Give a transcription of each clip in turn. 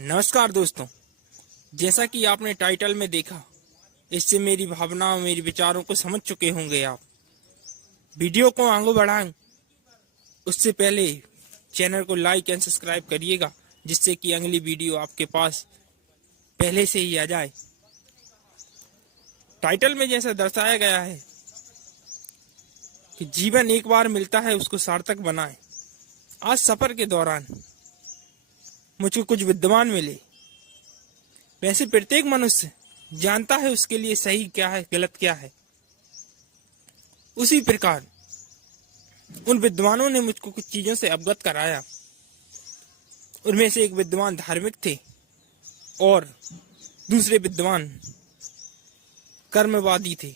नमस्कार दोस्तों, जैसा कि आपने टाइटल में देखा, इससे मेरी भावनाओं मेरे विचारों को समझ चुके होंगे आप। वीडियो को आगे बढ़ाएं उससे पहले चैनल को लाइक एंड सब्सक्राइब करिएगा, जिससे कि अगली वीडियो आपके पास पहले से ही आ जाए। टाइटल में जैसा दर्शाया गया है कि जीवन एक बार मिलता है, उसको सार्थक बनाएं। आज सफर के दौरान मुझको कुछ विद्वान मिले। वैसे प्रत्येक मनुष्य जानता है उसके लिए सही क्या है, गलत क्या है। उसी प्रकार उन विद्वानों ने मुझको कुछ चीजों से अवगत कराया। उनमें से एक विद्वान धार्मिक थे और दूसरे विद्वान कर्मवादी थे,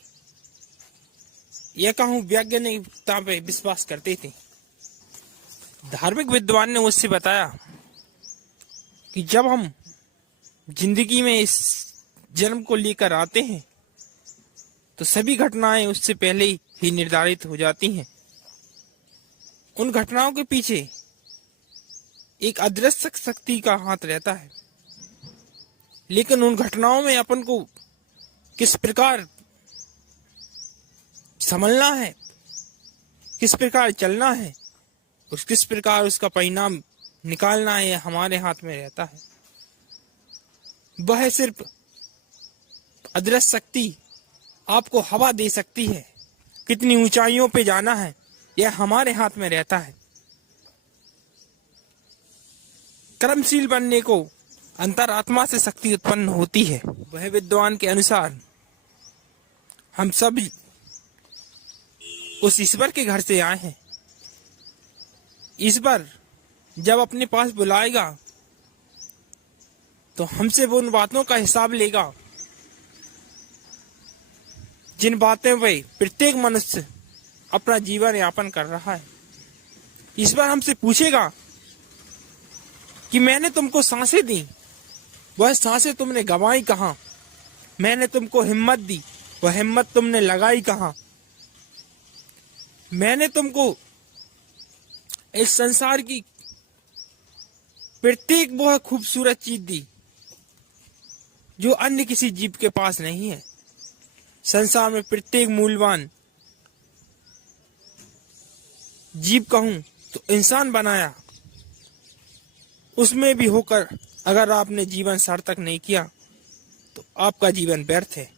यह कहूं वैज्ञानिकता पे विश्वास करते थे। धार्मिक विद्वान ने मुझसे बताया कि जब हम जिंदगी में इस जन्म को लेकर आते हैं तो सभी घटनाएं उससे पहले ही निर्धारित हो जाती हैं। उन घटनाओं के पीछे एक अदृश्य शक्ति का हाथ रहता है, लेकिन उन घटनाओं में अपन को किस प्रकार संभलना है, किस प्रकार चलना है, किस प्रकार उसका परिणाम निकालना है, हमारे हाथ में रहता है। वह सिर्फ अदृश्य शक्ति आपको हवा दे सकती है। कितनी ऊंचाइयों पे जाना है, यह हमारे हाथ में रहता है। कर्मशील बनने को अंतरात्मा से शक्ति उत्पन्न होती है। वह विद्वान के अनुसार हम सब उस ईश्वर के घर से आए हैं। ईश्वर जब अपने पास बुलाएगा तो हमसे वो उन बातों का हिसाब लेगा जिन बातें पे प्रत्येक मनुष्य अपना जीवन यापन कर रहा है। ईश्वर हमसे पूछेगा कि मैंने तुमको सांसें दी, वह सांसें तुमने गंवाई कहाँ? मैंने तुमको हिम्मत दी, वह हिम्मत तुमने लगाई कहाँ? मैंने तुमको इस संसार की प्रत्येक वह खूबसूरत चीज दी जो अन्य किसी जीव के पास नहीं है। संसार में प्रत्येक मूल्यवान जीव कहूं तो इंसान बनाया। उसमें भी होकर अगर आपने जीवन सार्थक नहीं किया तो आपका जीवन व्यर्थ है।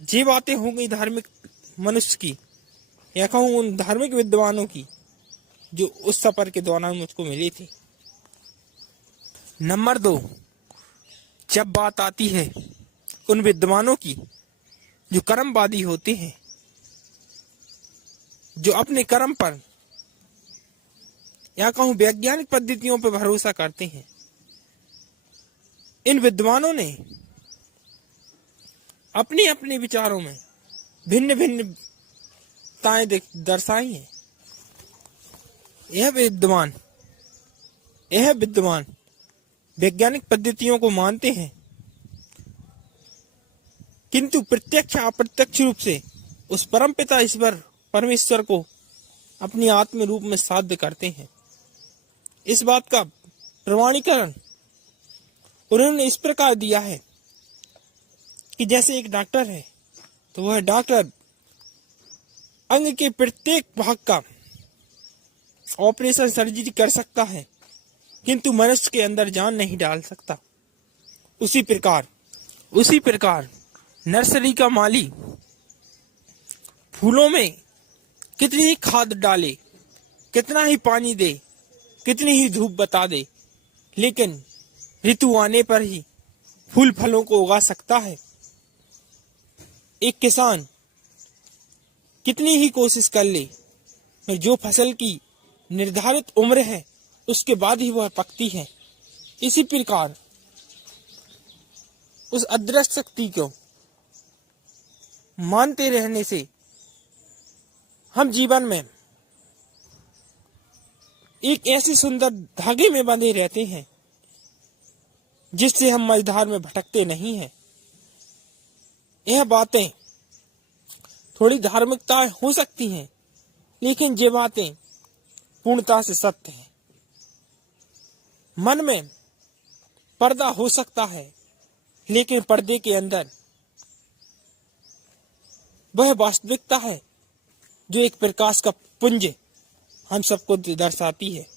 ये बातें हो गई धार्मिक मनुष्य की, या कहूं उन धार्मिक विद्वानों की जो उस सफर के दौरान मुझको मिली थी। नंबर 2, जब बात आती है उन विद्वानों की जो कर्मवादी होते हैं, जो अपने कर्म पर या कहूं वैज्ञानिक पद्धतियों पर भरोसा करते हैं। इन विद्वानों ने अपने अपने विचारों में भिन्न भिन्नताएं दर्शाई हैं। यह विद्वान वैज्ञानिक पद्धतियों को मानते हैं, किंतु प्रत्यक्ष अप्रत्यक्ष रूप से उस परमपिता ईश्वर परमेश्वर को अपनी आत्म रूप में साध्य करते हैं। इस बात का प्रमाणीकरण उन्होंने इस प्रकार दिया है कि जैसे एक डॉक्टर है तो वह डॉक्टर अंग के प्रत्येक भाग का ऑपरेशन सर्जरी कर सकता है, किंतु मनुष्य के अंदर जान नहीं डाल सकता। उसी प्रकार नर्सरी का माली फूलों में कितनी ही खाद डाले, कितना ही पानी दे, कितनी ही धूप बता दे, लेकिन ऋतु आने पर ही फूल फलों को उगा सकता है। एक किसान कितनी ही कोशिश कर ले, जो फसल की निर्धारित उम्र है उसके बाद ही वह पकती है। इसी प्रकार उस अदृश्य शक्ति को मानते रहने से हम जीवन में एक ऐसे सुंदर धागे में बंधे रहते हैं जिससे हम मझधार में भटकते नहीं हैं। यह बातें थोड़ी धार्मिकता हो सकती हैं, लेकिन ये बातें पूर्णता से सत्य है। मन में पर्दा हो सकता है, लेकिन पर्दे के अंदर वह वास्तविकता है जो एक प्रकाश का पुंज हम सबको दर्शाती है।